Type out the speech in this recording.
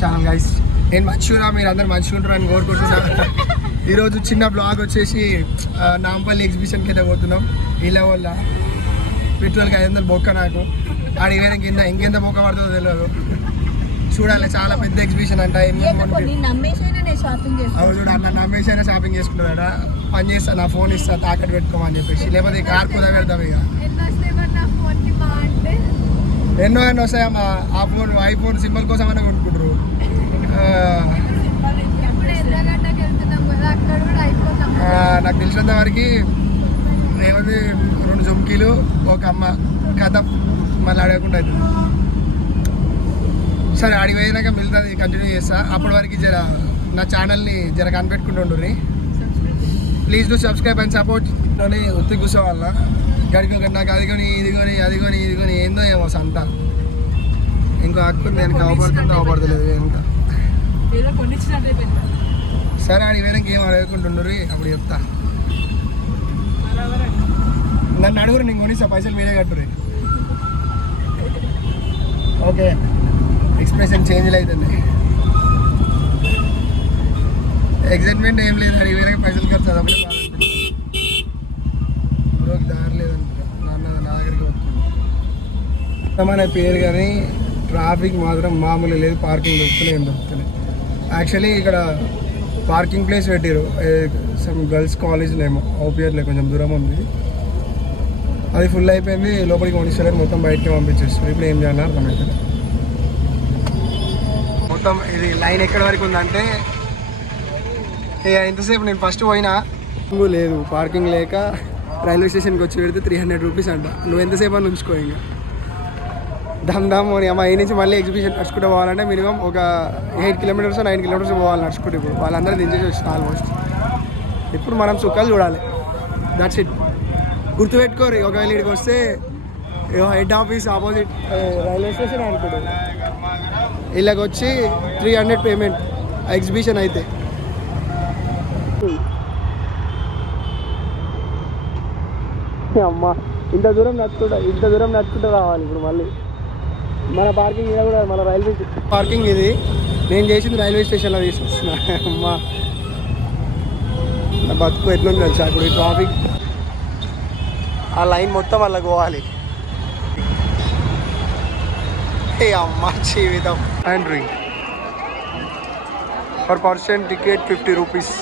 Channel guys, నేను మంచిగా మీరు అందరు మంచిగా ఉంటారని కోరుకుంటున్నాను. ఈరోజు చిన్న బ్లాగ్ వచ్చేసి నాంపల్లి ఎగ్జిబిషన్కి అయితే పోతున్నాం. ఇలా వల్ల పెట్రోల్కి 500 బొక్క నాకు ఆడికి వేరే ఇంకెంత బొక్క పడుతుందో తెలియదు. చూడాలి, చాలా పెద్ద ఎగ్జిబిషన్ అంట. అవి చూడ అన్న నమ్మేసైనా షాపింగ్ చేసుకుంటాడా, పని చేస్తా నా ఫోన్ ఇస్తా తాకట్టు పెట్టుకోమని చెప్పేసి, లేకపోతే కార్ కూడా పెడతాం. ఇక ఎన్నో వస్తాయమ్మా ఆ ఫోన్, ఐఫోన్ సింబల్ కోసం అన్న కొనుక్కుంటారు. నాకు తెలిసినంత వరకు ఏమైంది, 2 జుమ్కీలు ఒక అమ్మ కథ మళ్ళీ అడగకుండా అవుతుంది. సరే ఆడికి పోయినాక మిగతాది కంటిన్యూ చేస్తా. అప్పటి వరకు జర నా ఛానల్ని జర కనిపెట్టుకుంటుండ్రి. Please do subscribe and support. ఒత్తి కూర్చోవాలన్నా గడికి నాకు అది కొని ఇది కొని అది కొని ఇది కొని ఏందో ఏమో సంత. ఇంకో అక్కుంది నేను అవపడుతుంటే అవపడతలేదు ఇంకా. సరే ఆడికి పోయినాక ఏం అడగకుంటుండ్రి, అప్పుడు చెప్తా. నన్ను అడుగురు, నేను కొనిస్తా, పైసలు మీరే కట్టుర్రి. ఓకే, ఎక్స్ప్రెషన్ చేంజ్ అవుతుంది. ఎగ్జైట్మెంట్ ఏం లేదు, అడిగి వేరే పైసలు ఖర్చు అప్పుడే బాగుంటుంది. రోజు దారి లేదంటారు, నా దగ్గరికి వస్తుంది మన పేరు. కానీ ట్రాఫిక్ మాత్రం మామూలు లేదు, పార్కింగ్ దొరుకుతున్నాయి ఏం దొరుకుతున్నాయి. యాక్చువల్లీ ఇక్కడ పార్కింగ్ ప్లేస్ పెట్టారు, సమ్ గర్ల్స్ కాలేజ్లో ఏమో ఓపీఆర్లో కొంచెం దూరం ఉంది. అది ఫుల్ అయిపోయింది, లోపలికి కొనిస్తలేదు, మొత్తం బయటికి పంపించేస్తారు. ఇప్పుడు ఏం చేయాలని అర్థమవుతుంది. మొత్తం ఇది లైన్ ఎక్కడి వరకు ఉందంటే, ఇంతసేపు నేను ఫస్ట్ పోయినా లేదు, పార్కింగ్ లేక రైల్వే స్టేషన్కి వచ్చి పెడితే 300 రూపీస్ అంట. నువ్వు ఎంతసేపు అని ఉంచుకో. ఇంకా దమ్ అని అమ్మ ఈ నుంచి మళ్ళీ ఎగ్జిబిషన్ నడుచుకుంటూ పోవాలంటే మినిమం ఒక 8 కిలోమీటర్స్ 9 కిలోమీటర్స్ పోవాలి నడుచుకుంటూ. ఇప్పుడు వాళ్ళందరూ దించేసి వచ్చిన ఆల్మోస్ట్. ఇప్పుడు మనం సుఖాలు చూడాలి, దట్స్ ఇట్. గుర్తుపెట్టుకోరు, ఒకవేళ ఇక్కడికి వస్తే head office opposite railway station అనుకోండి, ఇలాగ వచ్చి 300 పేమెంట్ ఎగ్జిబిషన్ అయితే. అమ్మ ఇంత దూరం నడుచుకుంటూ రావాలి. ఇప్పుడు మళ్ళీ మన పార్కింగ్ ఇది కూడా, మన రైల్వే పార్కింగ్ ఇది నేను చేసింది రైల్వే స్టేషన్లో తీసుకొస్తున్నా. అమ్మా నా బతుకు ఎట్లుంది తెలుసా ఇప్పుడు. ఈ ట్రాఫిక్ ఆ లైన్ మొత్తం అలా పోవాలి. అమ్మ జీవితం. Entry per person ticket 50 rupees.